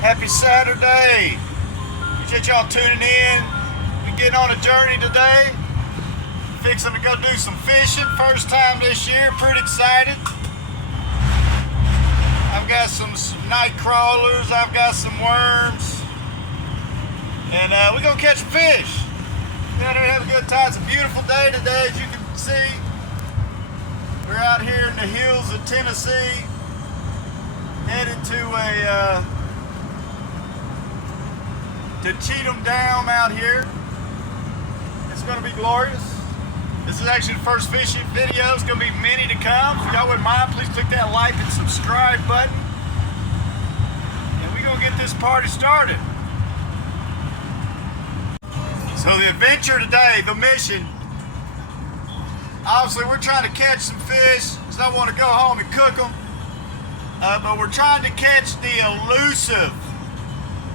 Happy Saturday. Appreciate y'all tuning in. We're getting on a journey today. Fixing to go do some fishing. First time this year. Pretty excited. I've got some night crawlers. I've got some worms. And we're going to catch a fish. We're out here to have a good time. It's a beautiful day today, as you can see. We're out here in the hills of Tennessee. Headed to Cheatham Dam out here. It's going to be glorious. This is actually the first fishing video. It's going to be many to come. If y'all wouldn't mind, please click that like and subscribe button. And we're going to get this party started. So the adventure today, the mission, obviously we're trying to catch some fish because I want to go home and cook them. But we're trying to catch the elusive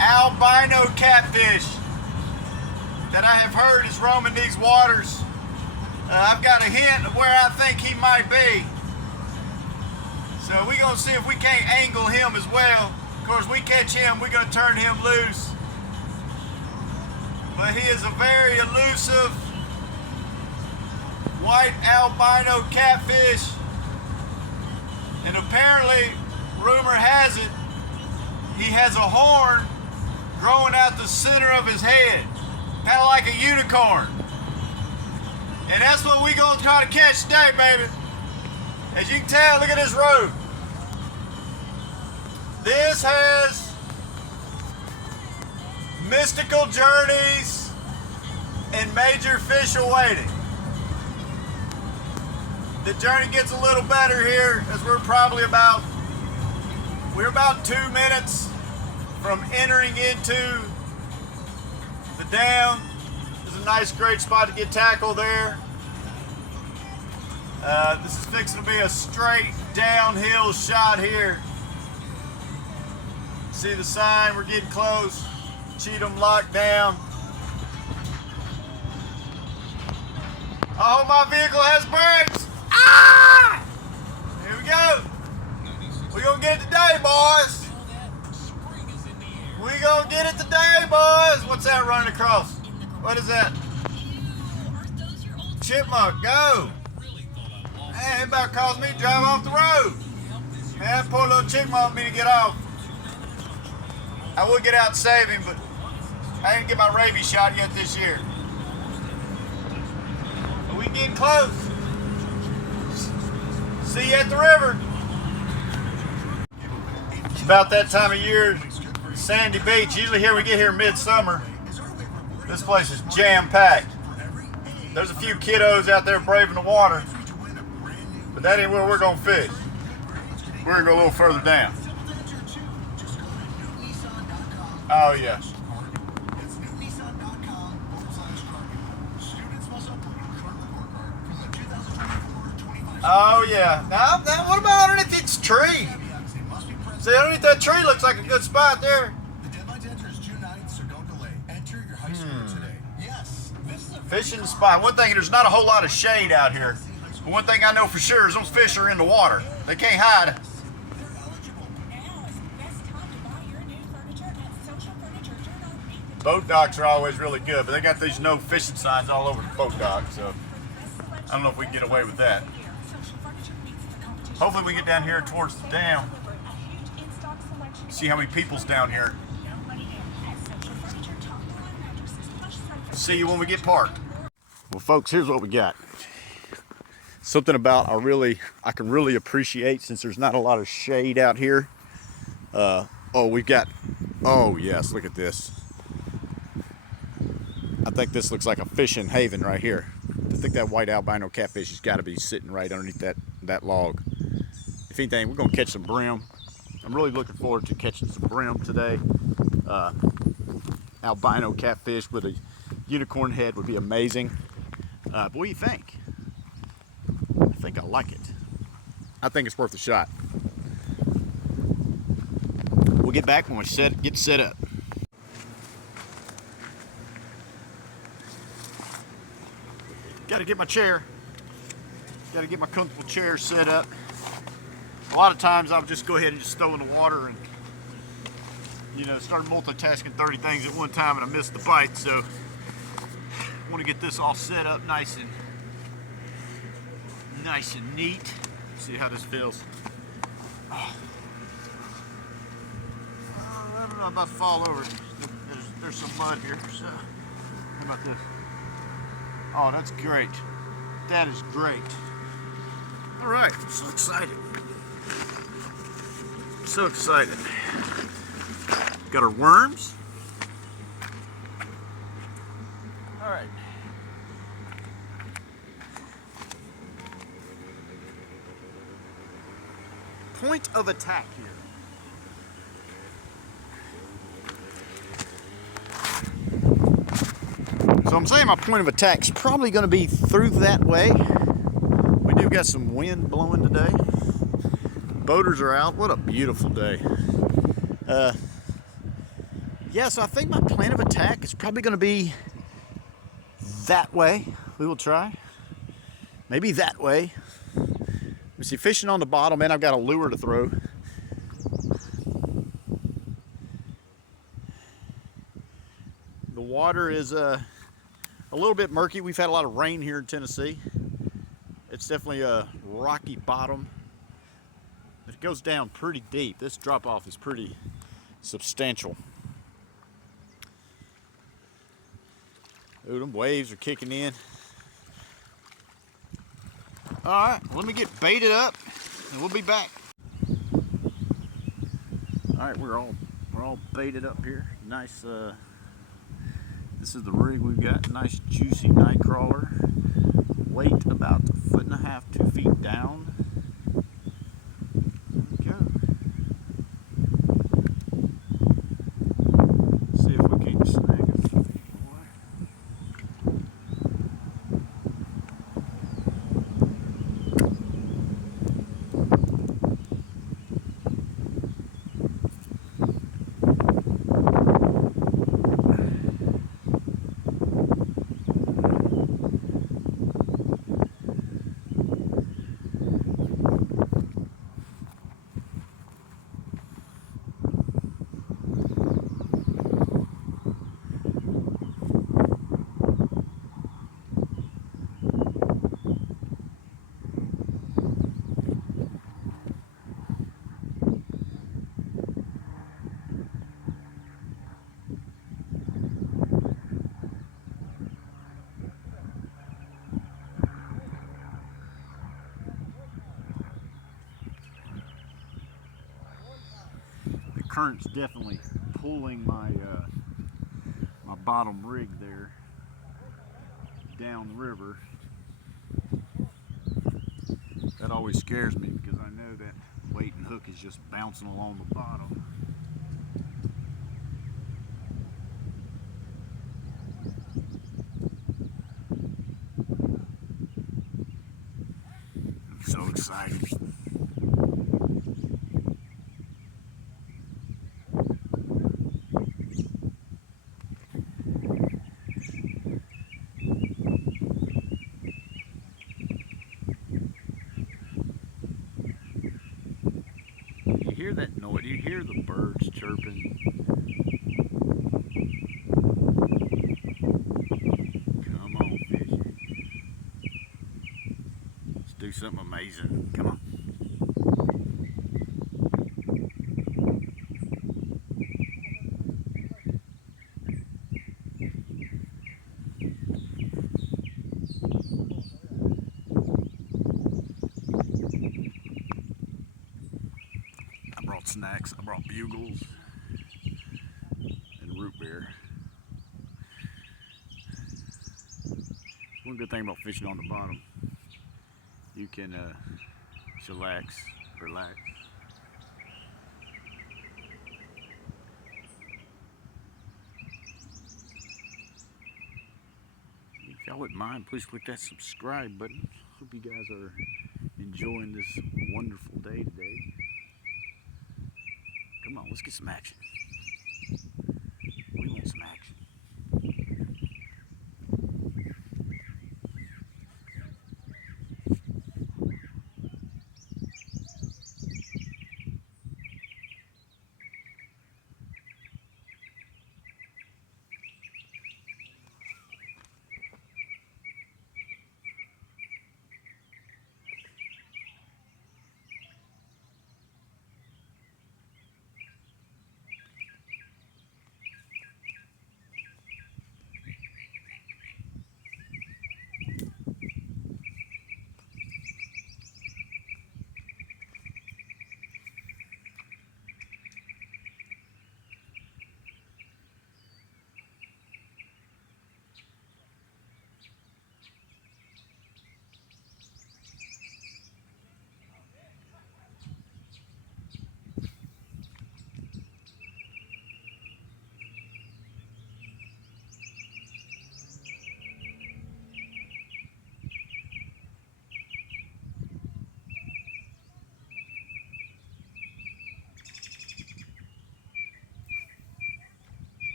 albino catfish that I have heard is roaming these waters. I've got a hint of where I think he might be. So we're going to see if we can't angle him as well. Of course, we catch him, we're going to turn him loose. But he is a very elusive white albino catfish. And apparently, rumor has it, he has a horn growing out the center of his head, kind of like a unicorn. And that's what we're going to try to catch today, baby. As you can tell, look at this road. This has mystical journeys and major fish awaiting. The journey gets a little better here as we're about 2 minutes from entering into the dam. There's a nice, great spot to get tackle there. This is fixing to be a straight downhill shot here. See the sign, we're getting close. Cheatham locked down. I hope my vehicle has brakes. Ah! Here we go. We're gonna get it today, boys. We're gonna get it today, boys. What's that running across? What is that? Chipmunk, go. Man, it about caused me to drive off the road. Man, that poor little chipmunk me to get off. I would get out and save him, but I didn't get my rabies shot yet this year. But we getting close. See you at the river. It's about that time of year, Sandy Beach. Usually here we get here midsummer. This place is jam-packed. There's a few kiddos out there braving the water, but that ain't where we're gonna fish. We're gonna go a little further down. Oh yeah. Oh yeah. Now, what about underneath its tree? See, underneath that tree looks like a good spot there. Fishing the spot. One thing, there's not a whole lot of shade out here. But one thing I know for sure is those fish are in the water. They can't hide. Boat docks are always really good, but they got these no fishing signs all over the boat dock, so I don't know if we can get away with that. Hopefully we get down here towards the dam. See how many people's down here. See you when we get parked. Well, folks, here's what we got. Something about I can really appreciate, since there's not a lot of shade out here. Oh yes, look at this. I think this looks like a fishing haven right here. I think that white albino catfish has got to be sitting right underneath that log. If anything, we're gonna catch some brim. I'm really looking forward to catching some brim today. Albino catfish with a unicorn head would be amazing. But what do you think? I think I like it. I think it's worth a shot. We'll get back when we get set up. Got to get my chair. Got to get my comfortable chair set up. A lot of times I'll just go ahead and just throw in the water and started multitasking 30 things at one time and I missed the bite, so I want to get this all set up nice and neat. See how this feels. Oh. I'm about to fall over. There's some mud here, so how about this? Oh, that's great. That is great. All right, I'm so excited. So excited. Got our worms. All right. Point of attack here. So I'm saying my point of attack is probably going to be through that way. We do got some wind blowing today. Boaters are out. What a beautiful day. Yeah, so I think my plan of attack is probably going to be that way. We will try. Maybe that way. We see fishing on the bottom, and I've got a lure to throw. The water is a little bit murky. We've had a lot of rain here in Tennessee. It's definitely a rocky bottom. It goes down pretty deep. This drop off is pretty substantial. Ooh, them waves are kicking in. All right, let me get baited up and we'll be back. All right, we're all baited up here. Nice, this is the rig we've got. Nice juicy night crawler. Weight about 1.5 feet, 2 feet down. There we go. See if we can snag it. Current's definitely pulling my my bottom rig there down river. That always scares me because I know that weight and hook is just bouncing along the bottom. I'm so excited. You hear that noise? You hear the birds chirping? Come on, fish. Let's do something amazing. Come on. I brought snacks. I brought bugles and root beer. One good thing about fishing on the bottom, you can chillax, relax. If y'all wouldn't mind, please click that subscribe button. Hope you guys are enjoying this wonderful day today. Come on, let's get some action. We want some action.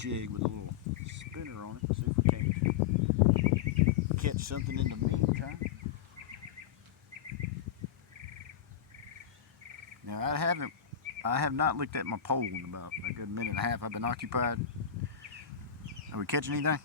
jig with a little spinner on it. See if we can catch something in the meantime. Now I have not looked at my pole in about a good minute and a half. I've been occupied. Are we catching anything?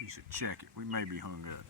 You should check it. We may be hung up.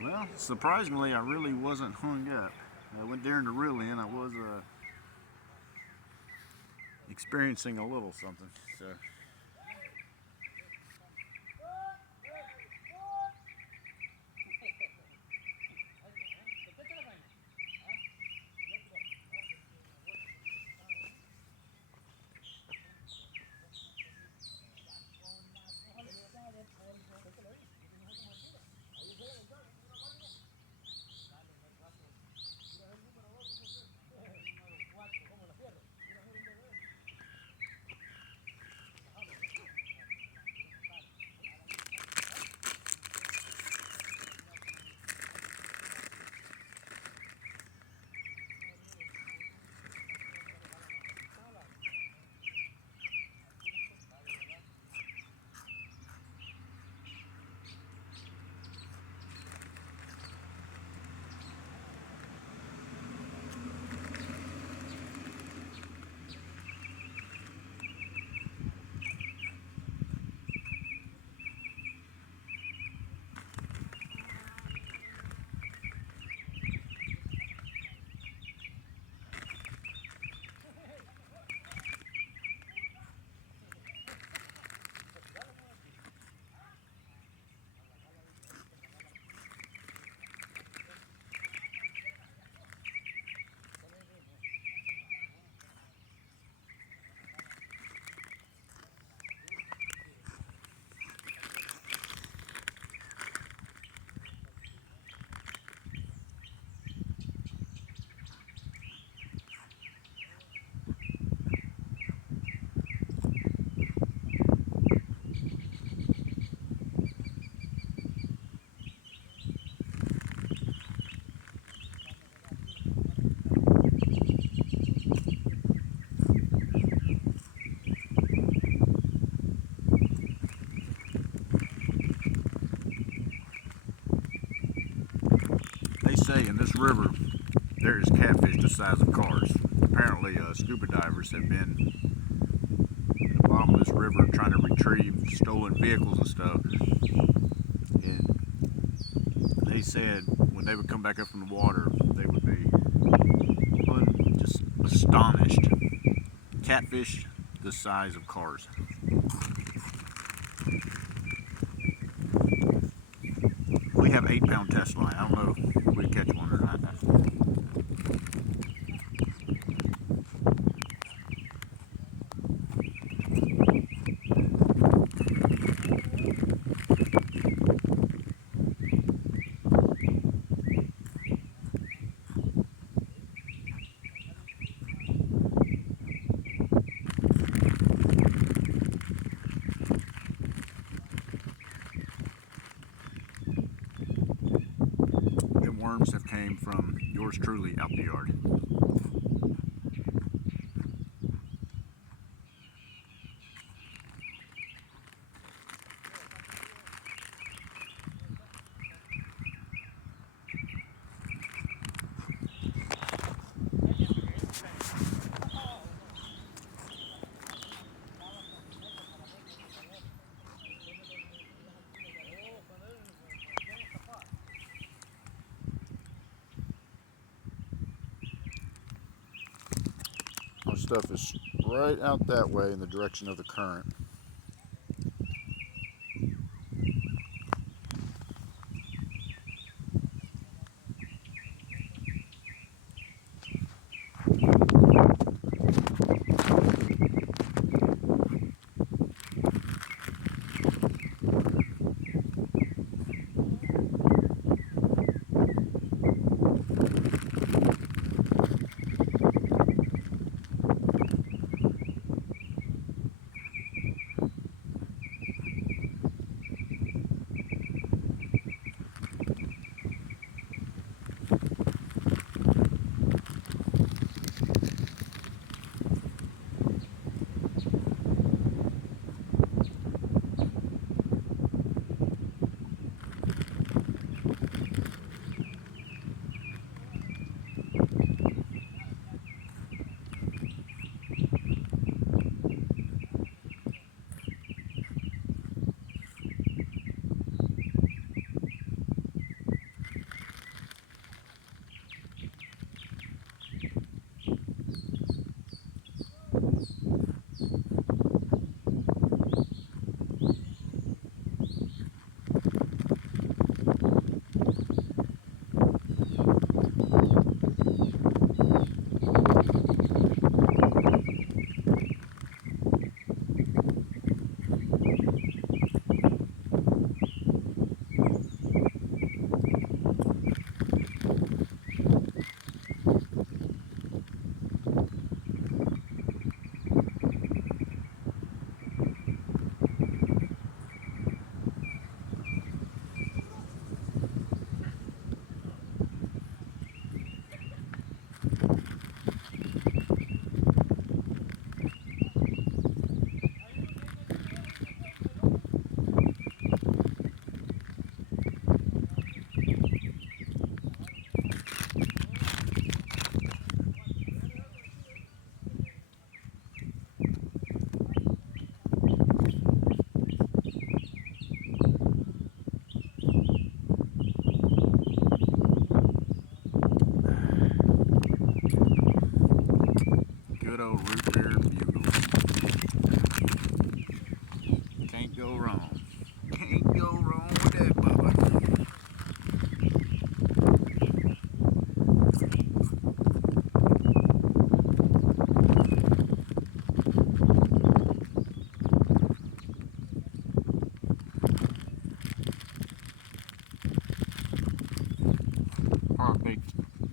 Well, surprisingly, I really wasn't hung up. I went during the reel in. I was experiencing a little something. So. say, in this river, there is catfish the size of cars. Apparently, scuba divers have been in the bottom of this river trying to retrieve stolen vehicles and stuff. And they said when they would come back up from the water, they would be just astonished. Catfish the size of cars. We have 8-pound test line. I don't know if we catch one or not. Them worms have came from yours truly out the yard. Our stuff is right out that way in the direction of the current. Good old root beer bugle. Can't go wrong. Can't go wrong with that, Bubba. Heartbeat.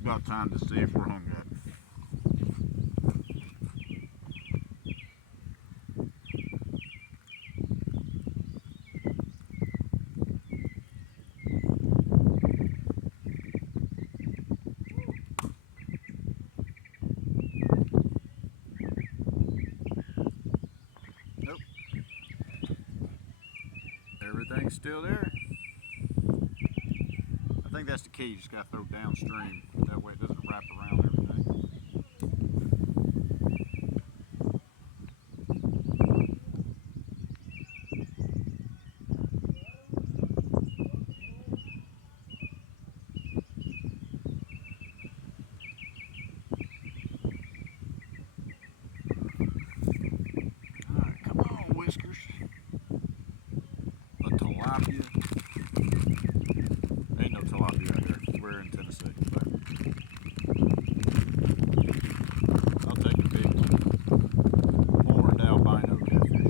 About time to see if we're hung up. Nope. Everything's still there. I think think that's the key. You just got to throw downstream. That way it doesn't wrap around everything. Alright, come on, Whiskers. A tilapia. Ain't no tilapia out here. We're in Tennessee. But I'll take the big one. Horned albino catfish.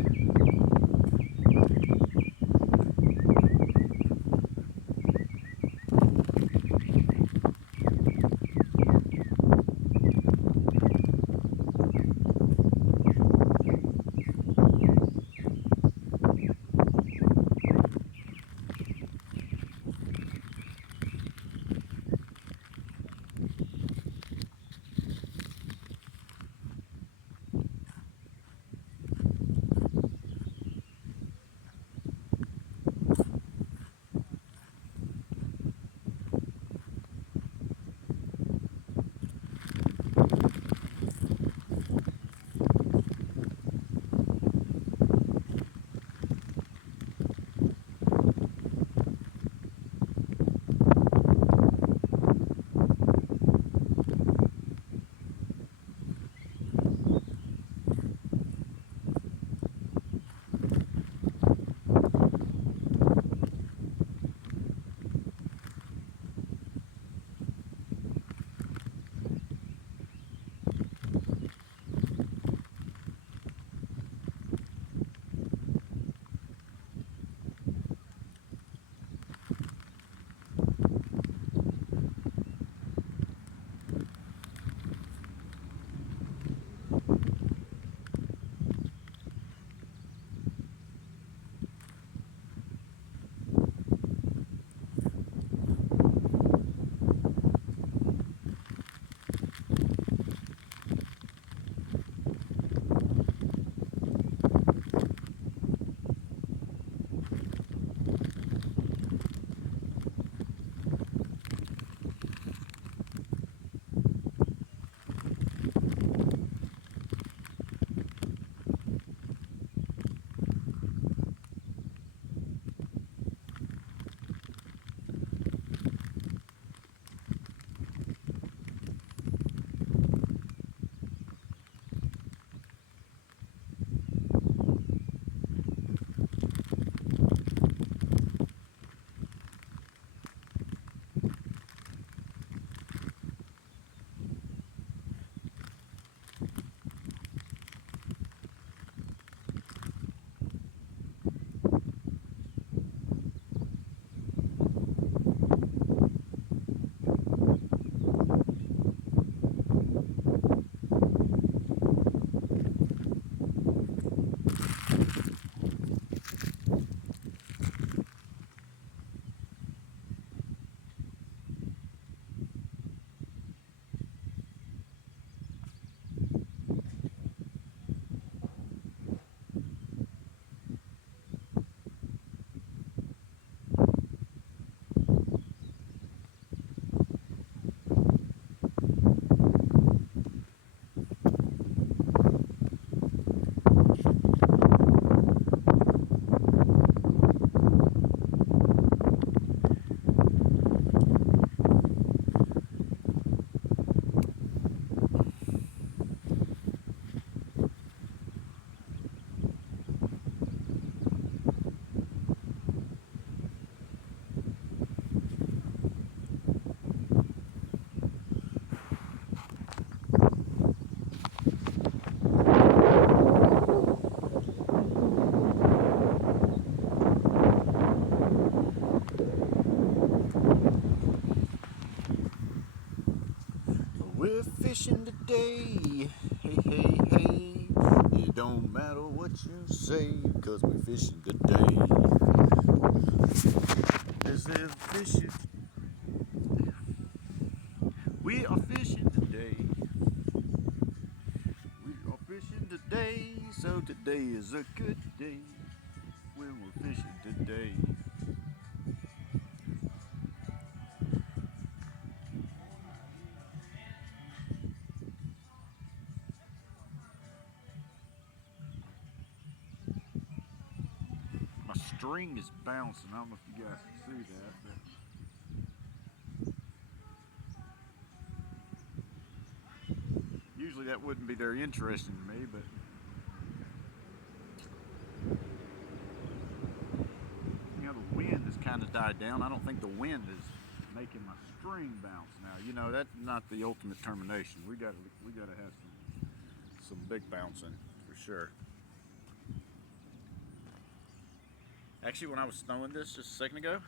We're fishing today, hey, hey, hey. It don't matter what you say, cause we're fishing today. This is fishing. We are fishing today. We are fishing today, so today is a good day when we're fishing today. string is bouncing. I don't know if you guys can see that, but usually that wouldn't be very interesting to me, but you know, the wind has kind of died down. I don't think the wind is making my string bounce now. You know, that's not the ultimate termination. We gotta have some big bouncing for sure. Actually, when I was snowing this just a second ago,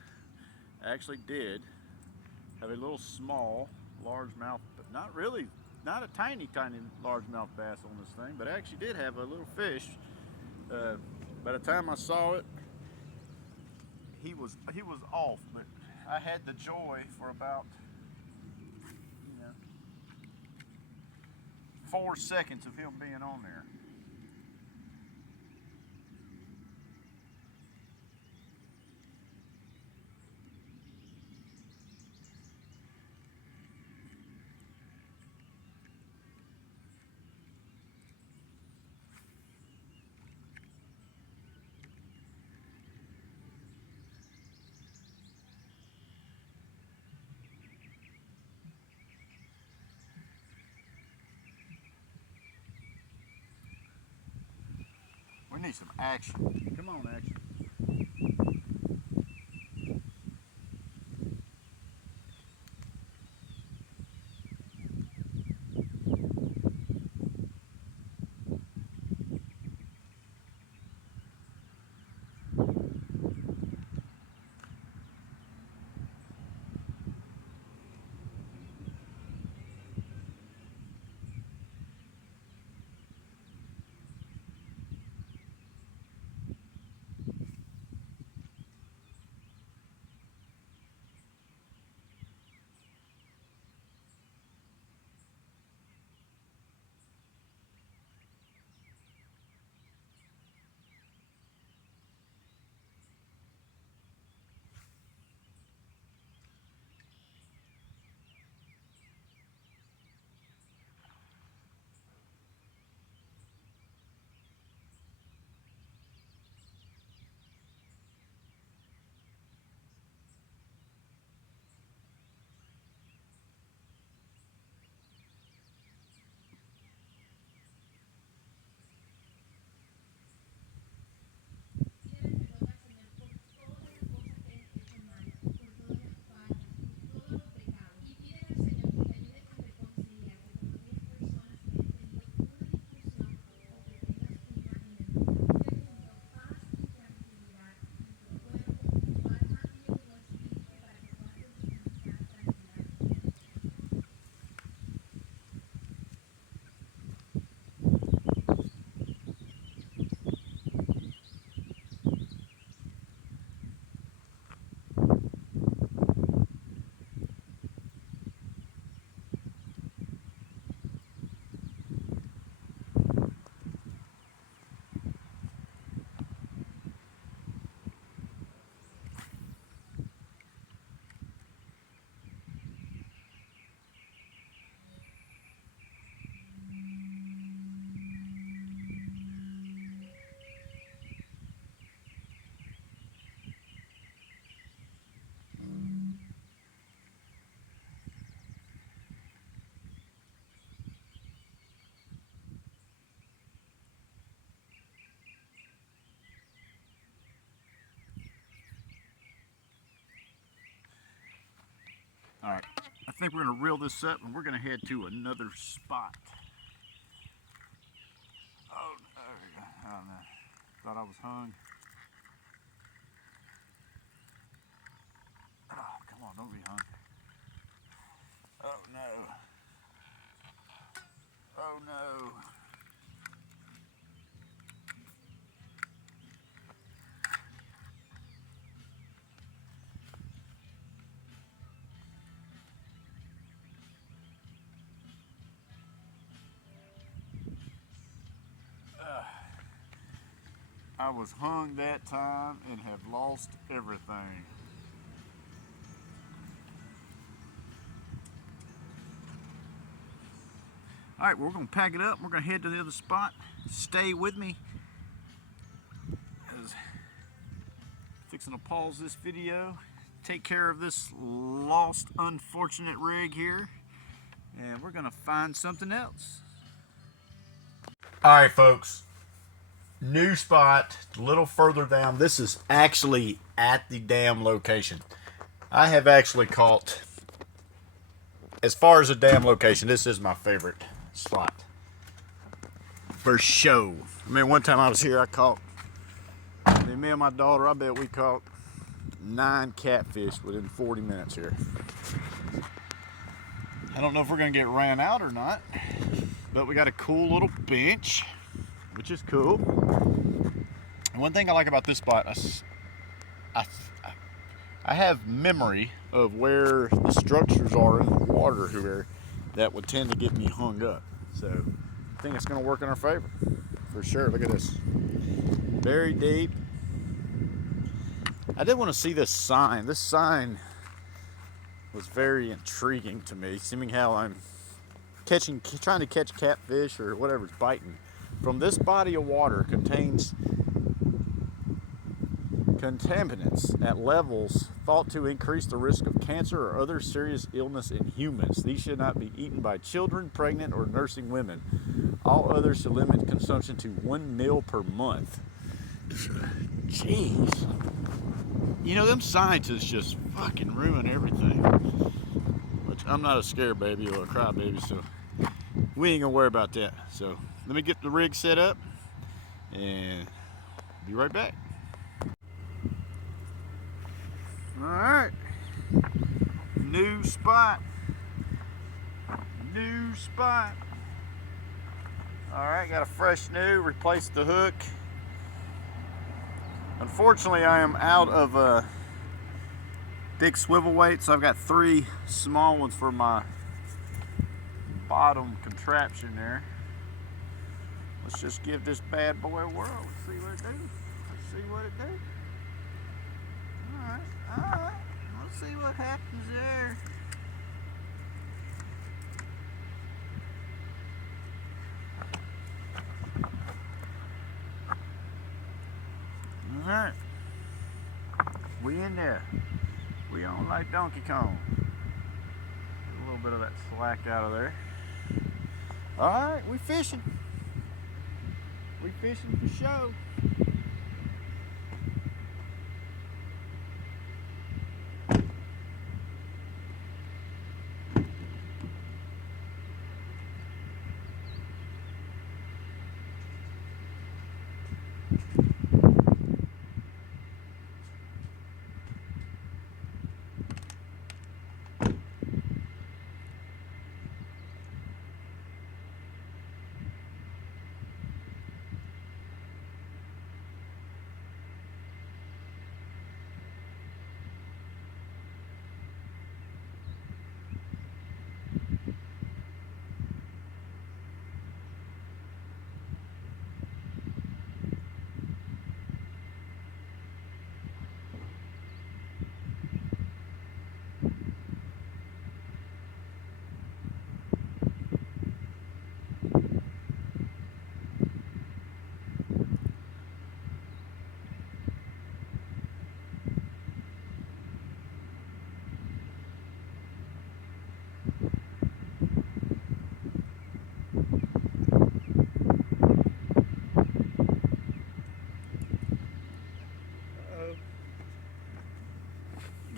I actually did have a little small largemouth, but not really, not a tiny largemouth bass on this thing, but I actually did have a little fish. By the time I saw it, he was off, but I had the joy for about, 4 seconds of him being on there. We need some action. Come on, action. All right, I think we're gonna reel this up and we're gonna head to another spot. Oh, I don't know. Thought I was hung. Oh, come on, don't be hung. Oh no. Oh no. I was hung that time and have lost everything. All right, we're gonna pack it up. We're gonna head to the other spot. Stay with me. fixing to pause this video, take care of this lost, unfortunate rig here, and we're gonna find something else. All right, folks. New spot, a little further down. This is actually at the dam location. I have actually caught, as far as a dam location, this is my favorite spot. For show. I mean, one time I was here, I caught, me and my daughter, I bet we caught 9 catfish within 40 minutes here. I don't know if we're gonna get ran out or not, but we got a cool little bench, which is cool. And one thing I like about this spot, I have memory of where the structures are in the water here that would tend to get me hung up. So I think it's gonna work in our favor, for sure. Look at this, very deep. I did want to see this sign. This sign was very intriguing to me, seeming how I'm trying to catch catfish or whatever's biting. From this body of water contains contaminants at levels thought to increase the risk of cancer or other serious illness in humans. These should not be eaten by children, pregnant, or nursing women. All others should limit consumption to 1 meal per month. Jeez. You know, them scientists just fucking ruin everything. Which, I'm not a scare baby or a cry baby, so we ain't gonna worry about that. So let me get the rig set up and be right back. Alright, new spot, Alright, got a fresh new, replaced the hook. Unfortunately, I am out of big swivel weight, so I've got 3 small ones for my bottom contraption there. Let's just give this bad boy a whirl. Let's see what it do. Alright, let's see what happens there. Alright, we in there. We on like Donkey Kong. Get a little bit of that slack out of there. Alright, we fishing. We fishing for show.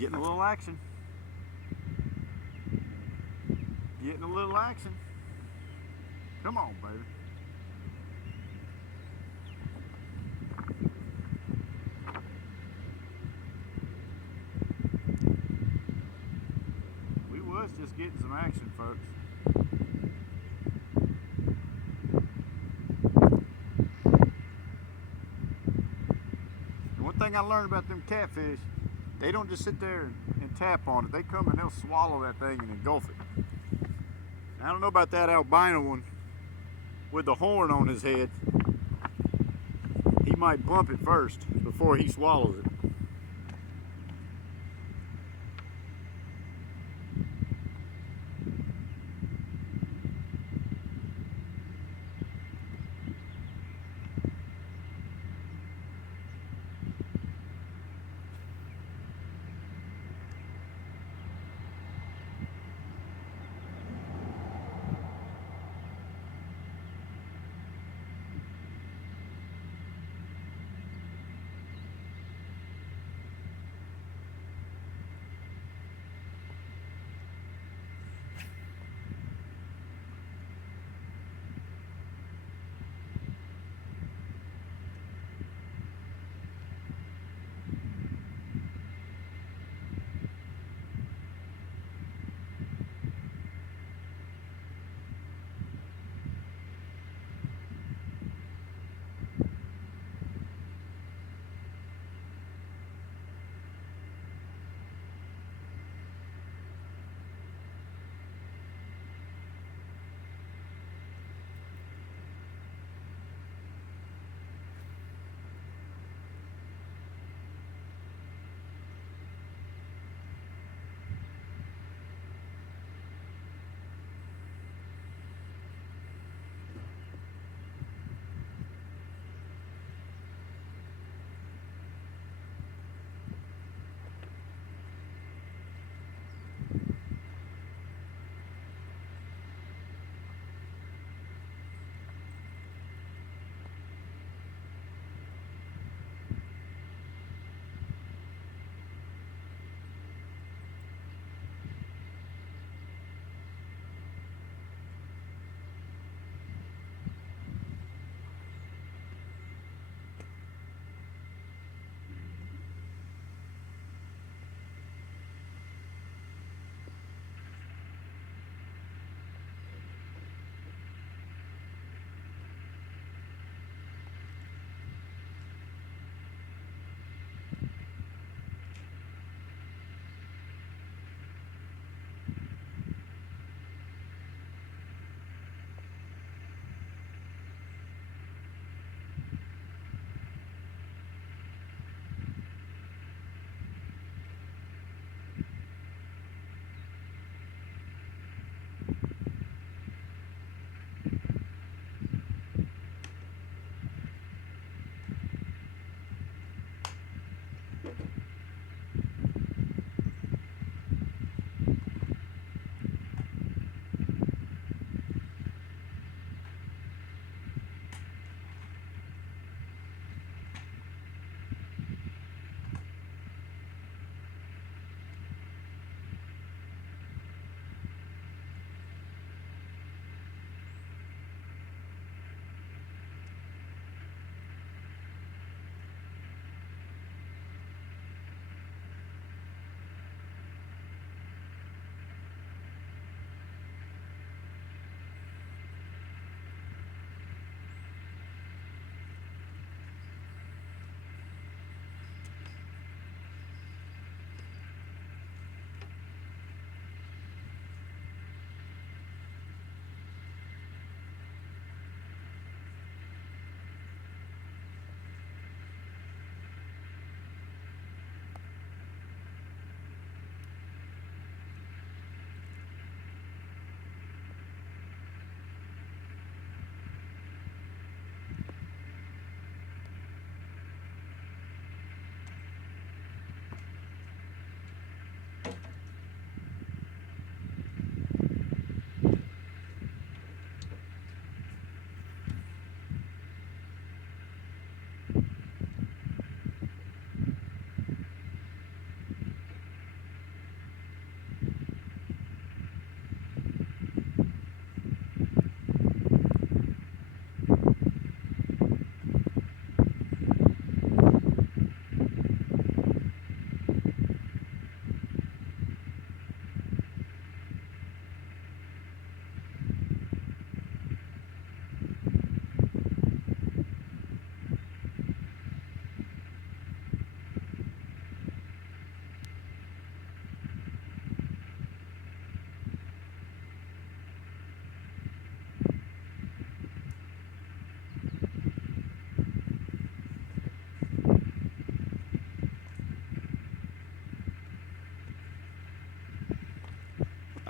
Getting a little action. Come on, baby. We was just getting some action, folks. And one thing I learned about them catfish, they don't just sit there and tap on it. They come and they'll swallow that thing and engulf it. I don't know about that albino one with the horn on his head. He might bump it first before he swallows it.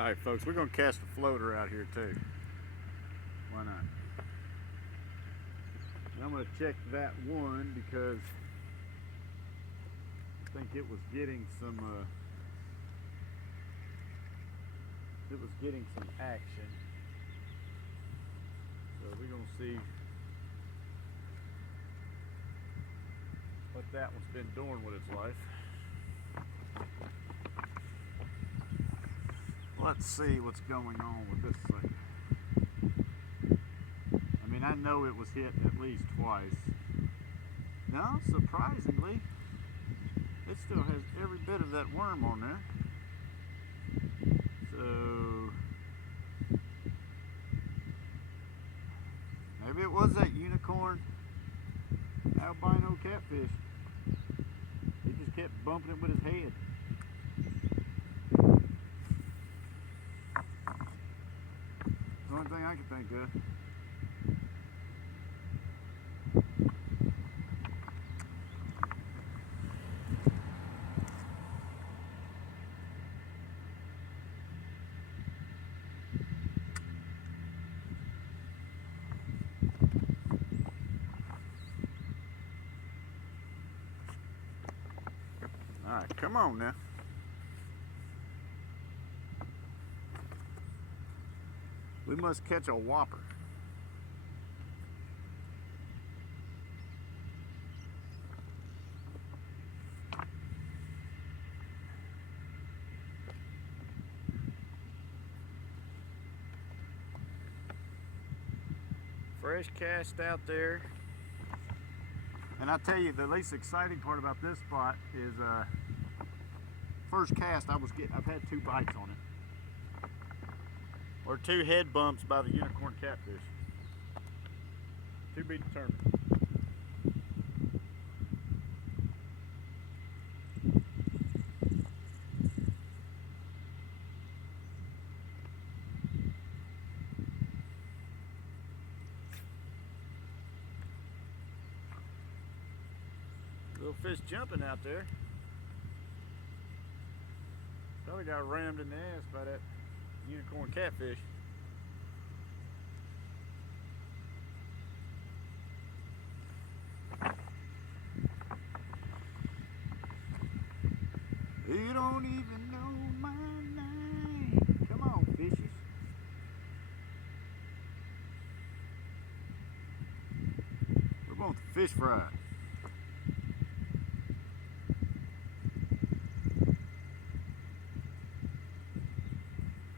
Alright folks, we're going to cast a floater out here too. Why not? And I'm going to check that one because I think it was getting some action. So we're going to see what that one's been doing with its life. Let's see what's going on with this thing. I mean, I know it was hit at least twice. No, surprisingly, it still has every bit of that worm on there. So maybe it was that unicorn albino catfish. He just kept bumping it with his head. The only thing I can think of. All right, come on now. We must catch a whopper. Fresh cast out there. And I tell you, the least exciting part about this spot is first cast I've had 2 bites on it. Or 2 head bumps by the unicorn catfish. To be determined. Little fish jumping out there. Probably got rammed in the ass by that unicorn catfish. You don't even know my name. Come on, fishes. We're going to fish fry.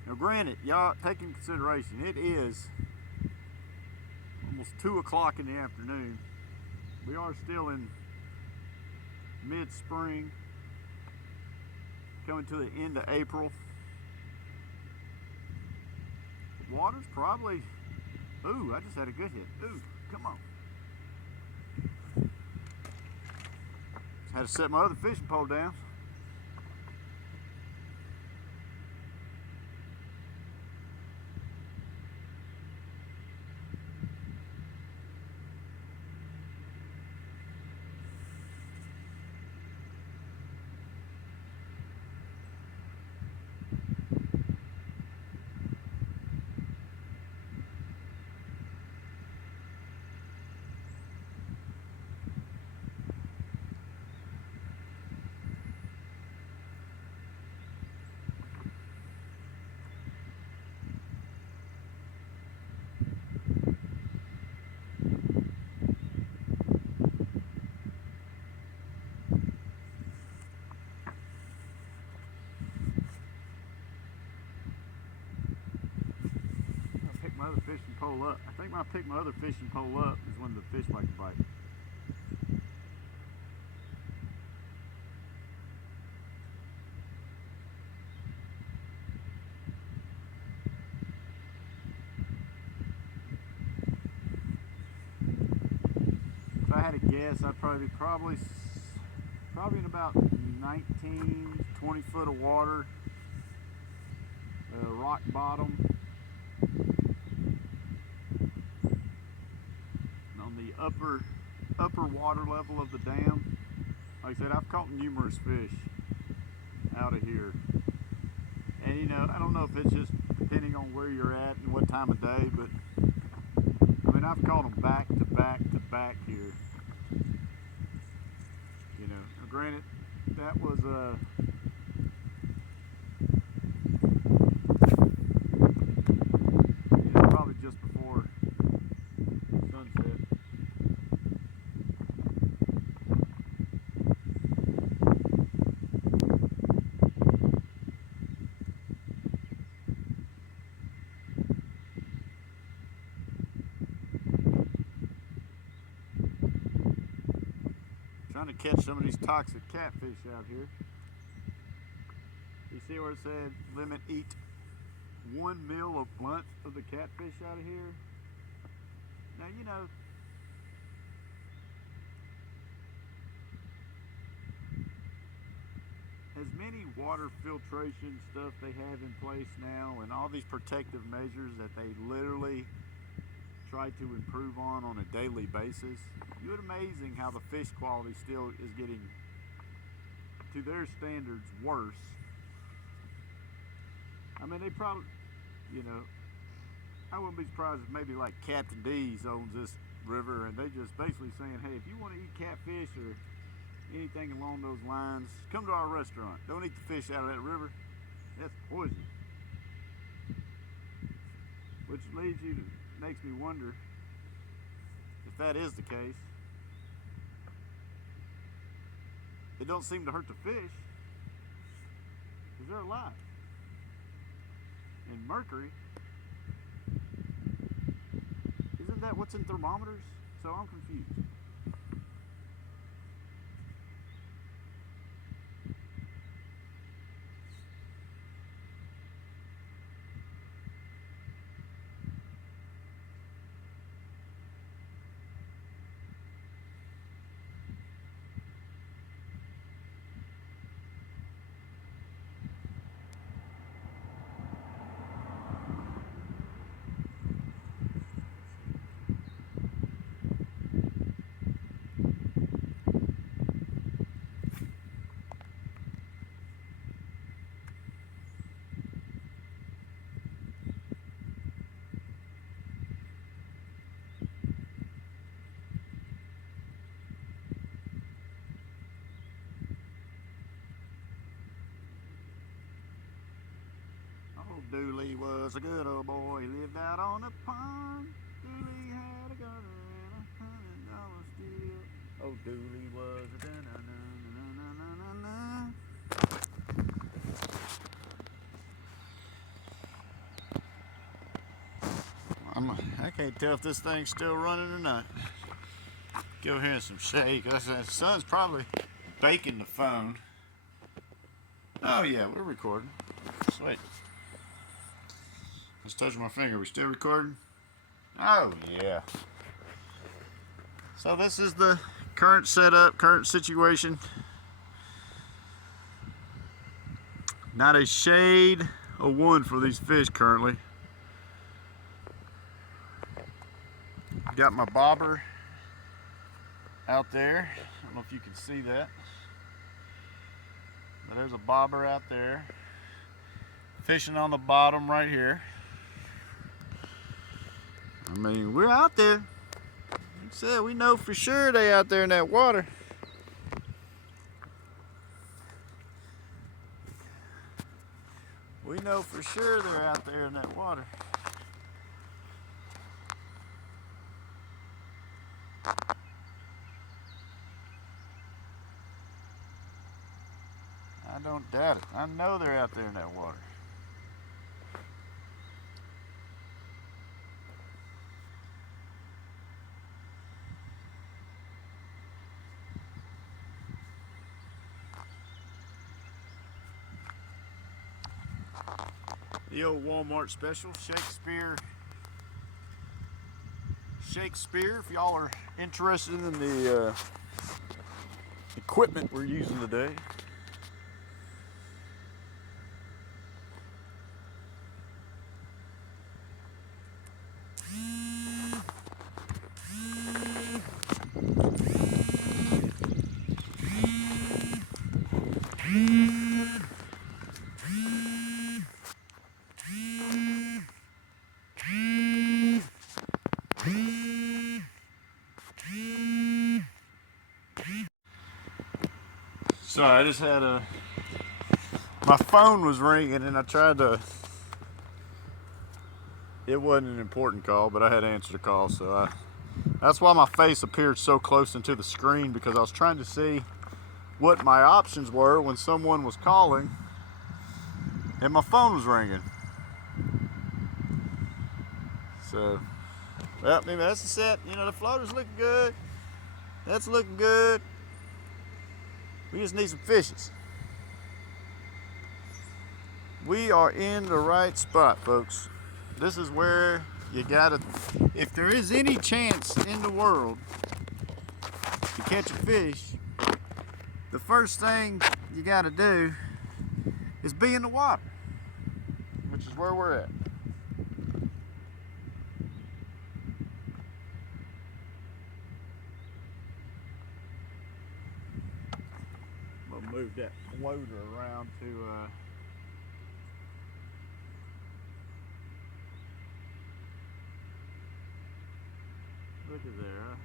Now granted, y'all take in consideration, it is almost 2 o'clock in the afternoon. We are still in mid-spring, coming to the end of April. The water's probably, ooh, I just had a good hit. Ooh, come on. Just had to set my other fishing pole down. My other fishing pole up. I think when I pick my other fishing pole up is when the fish like to bite. If I had to guess, I'd probably in about 19, 20 foot of water, rock bottom. On the upper water level of the dam. Like I said, I've caught numerous fish out of here, And you know, I don't know if it's just depending on where you're at and what time of day, but I mean, I've caught them back to back to back here. You know, granted, that was probably just before sunset. Trying to catch some of these toxic catfish out here. You see where it said limit eat 1 meal of blunt of the catfish out of here? Now, you know, as many water filtration stuff they have in place now and all these protective measures that they literally try to improve on a daily basis, you would amazing how the fish quality still is getting, to their standards, worse. I mean, they probably, you know, I wouldn't be surprised if maybe like Captain D's owns this river and they just basically saying, hey, if you want to eat catfish or anything along those lines, come to our restaurant. Don't eat the fish out of that river. That's poison. Which leads you to, makes me wonder if that is the case. It don't seem to hurt the fish because they're alive. And mercury, isn't that what's in thermometers? So I'm confused. Old Dooley was a good old boy. He lived out on the pond. Dooley had a gun and $100 steel. Old Dooley was a I can't tell if this thing's still running or not. Go here in some shade, because the sun's probably baking the phone. Oh yeah, we're recording. Sweet. Just touching my finger. We still recording? Oh yeah. So this is the current setup, current situation. Not a shade of one for these fish currently. Got my bobber out there. I don't know if you can see that, but there's a bobber out there fishing on the bottom right here. I mean, we're out there. Like I said, we know for sure they out there in that water. We know for sure they're out there in that water. I don't doubt it. I know they're out there in that water. The old Walmart special, Shakespeare, if y'all are interested in the equipment we're using today. Sorry, I just had my phone was ringing and I tried to, it wasn't an important call, but I had to answer the call, so that's why my face appeared so close into the screen, because I was trying to see what my options were when someone was calling and my phone was ringing. So, well, maybe that's the set. You know, the floater's looking good. That's looking good. We just need some fishes. We are in the right spot, folks. This is where you gotta, if there is any chance in the world to catch a fish, the first thing you gotta do is be in the water, which is where we're at. I'm gonna move that floater around to look at there.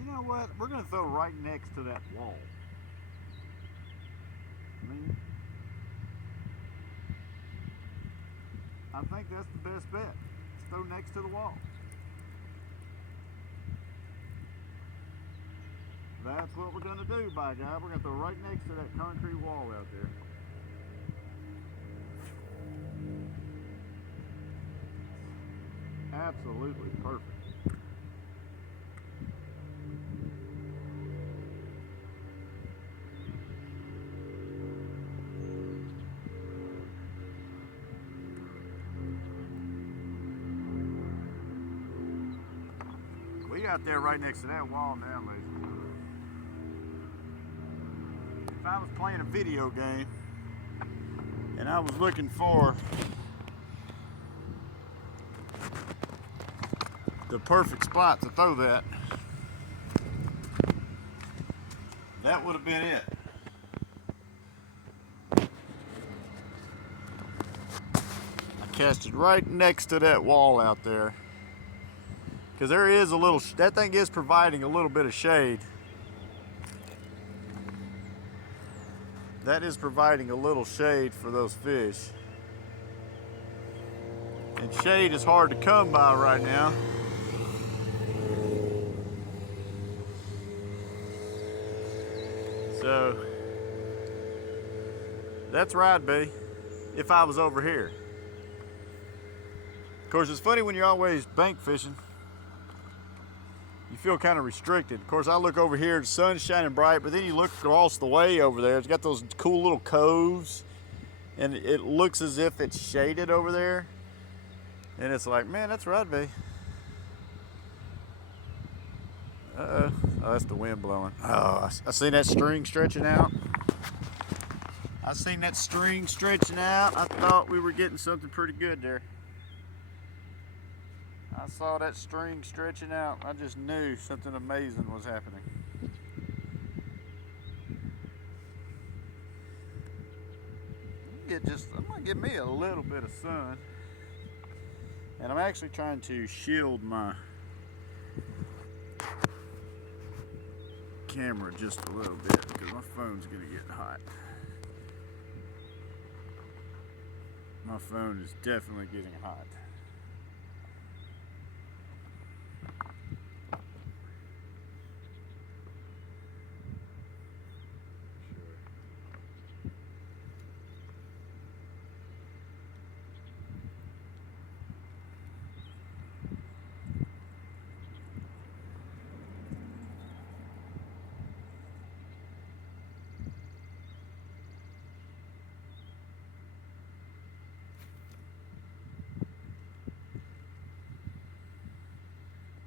You know what? We're going to throw right next to that wall. I think that's the best bet. Let's throw next to the wall. That's what we're going to do, by God. We're going to throw right next to that concrete wall out there. Absolutely perfect. We out there right next to that wall now, ladies and gentlemen. If I was playing a video game and I was looking for the perfect spot to throw that, that would have been it. cast it right next to that wall out there. Because there is a little, that thing is providing a little bit of shade. That is providing a little shade for those fish. And shade is hard to come by right now. So, that's right, B, if I was over here. Of course, it's funny when you're always bank fishing. You feel kind of restricted. Of course, I look over here, the sun's shining bright, but then you look across the way over there. It's got those cool little coves, and it looks as if it's shaded over there. And it's like, man, that's right, B. Uh-oh. Oh, that's the wind blowing. Oh, I seen that string stretching out. I seen that string stretching out. I thought we were getting something pretty good there. I saw that string stretching out. I just knew something amazing was happening. I'm gonna get me a little bit of sun. And I'm actually trying to shield my camera just a little bit because my phone's gonna get hot. My phone is definitely getting hot.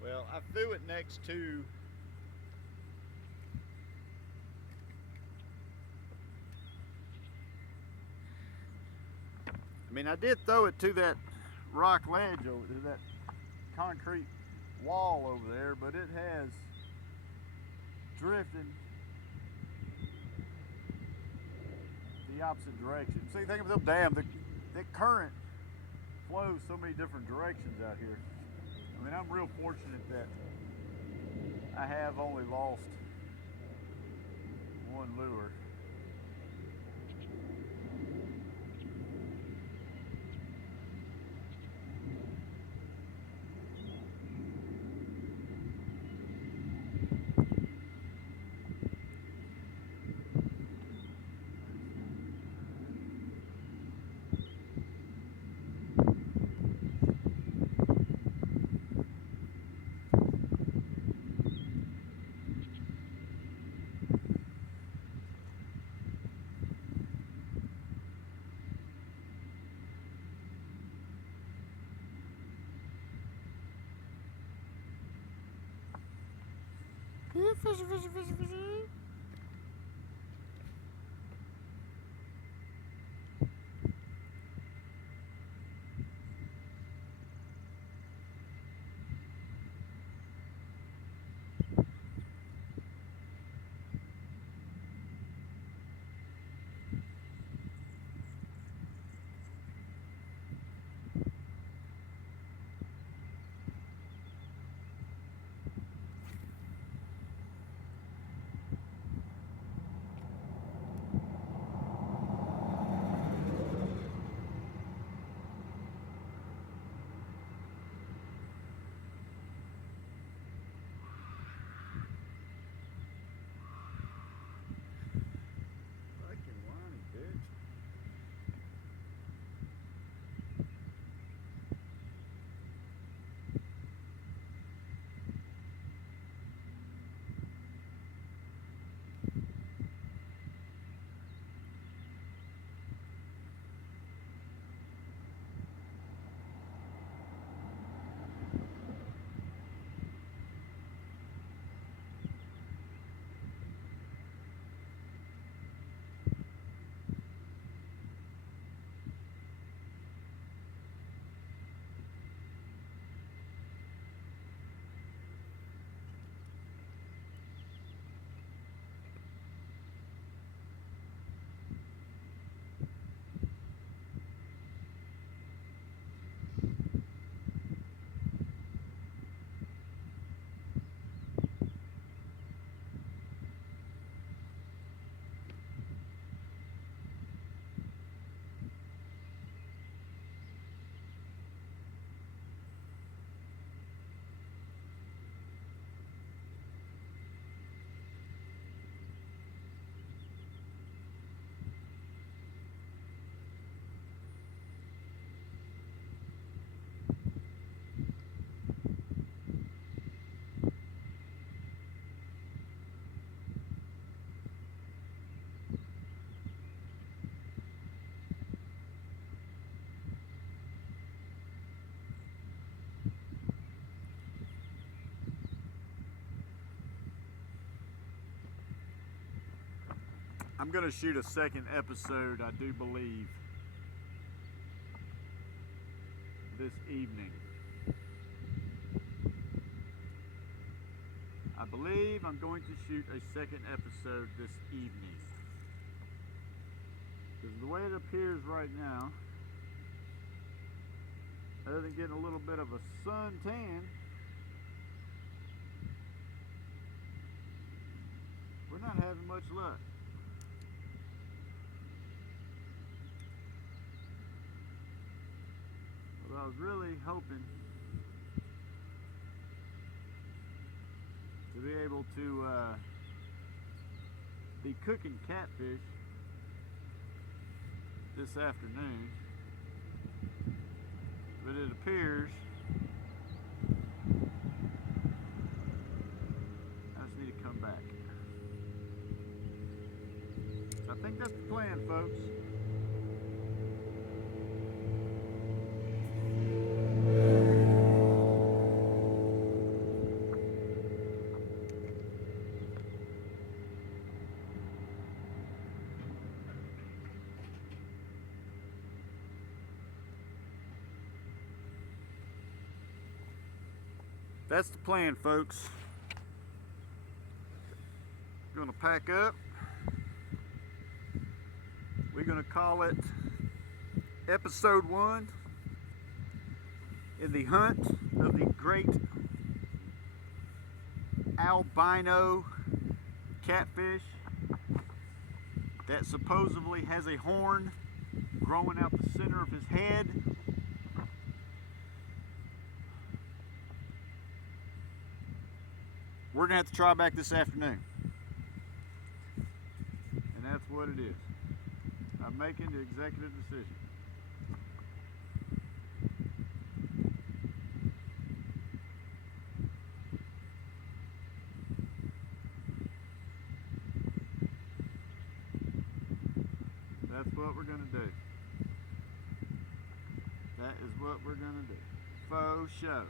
Well, I threw it next to I did throw it to that rock ledge over there, that concrete wall over there, but it has drifted the opposite direction. See, think of the dam, the current flows so many different directions out here. I'm real fortunate that I have only lost one lure. Fishy, fishy, fishy, fishy. I'm going to shoot a second episode, I do believe, this evening. I believe I'm going to shoot a second episode this evening. Because the way it appears right now, other than getting a little bit of a suntan, we're not having much luck. Well, I was really hoping to be able to be cooking catfish this afternoon, but it appears I just need to come back. I think that's the plan, folks. That's the plan, folks. We're gonna pack up. We're gonna call it episode 1 in the hunt of the great albino catfish that supposedly has a horn growing out the center of his head. We're gonna have to try back this afternoon, and that's what it is. I'm making the executive decision. That's what we're gonna do. That is what we're gonna do. Faux show.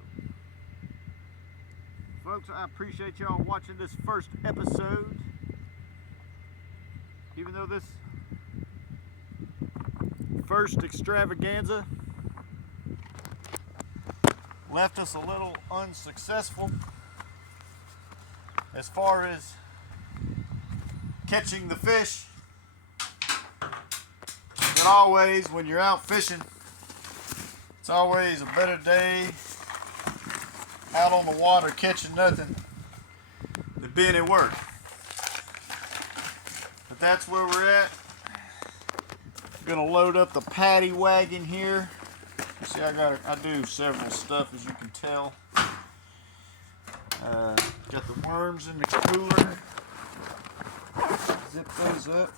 Folks, I appreciate y'all watching this first episode. Even though this first extravaganza left us a little unsuccessful as far as catching the fish. And always, when you're out fishing, it's always a better day out on the water catching nothing than being at work. But that's where we're at. I'm gonna load up the paddy wagon here. See, I do several stuff, as you can tell. Got the worms in the cooler. Zip those up.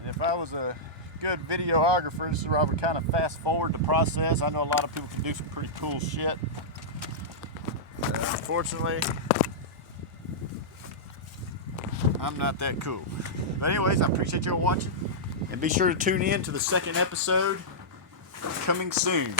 And if I was a good videographer, this is where I would kind of fast forward the process. I know a lot of people can do some pretty cool shit. Unfortunately, I'm not that cool. But anyways, I appreciate y'all watching, and be sure to tune in to the second episode coming soon.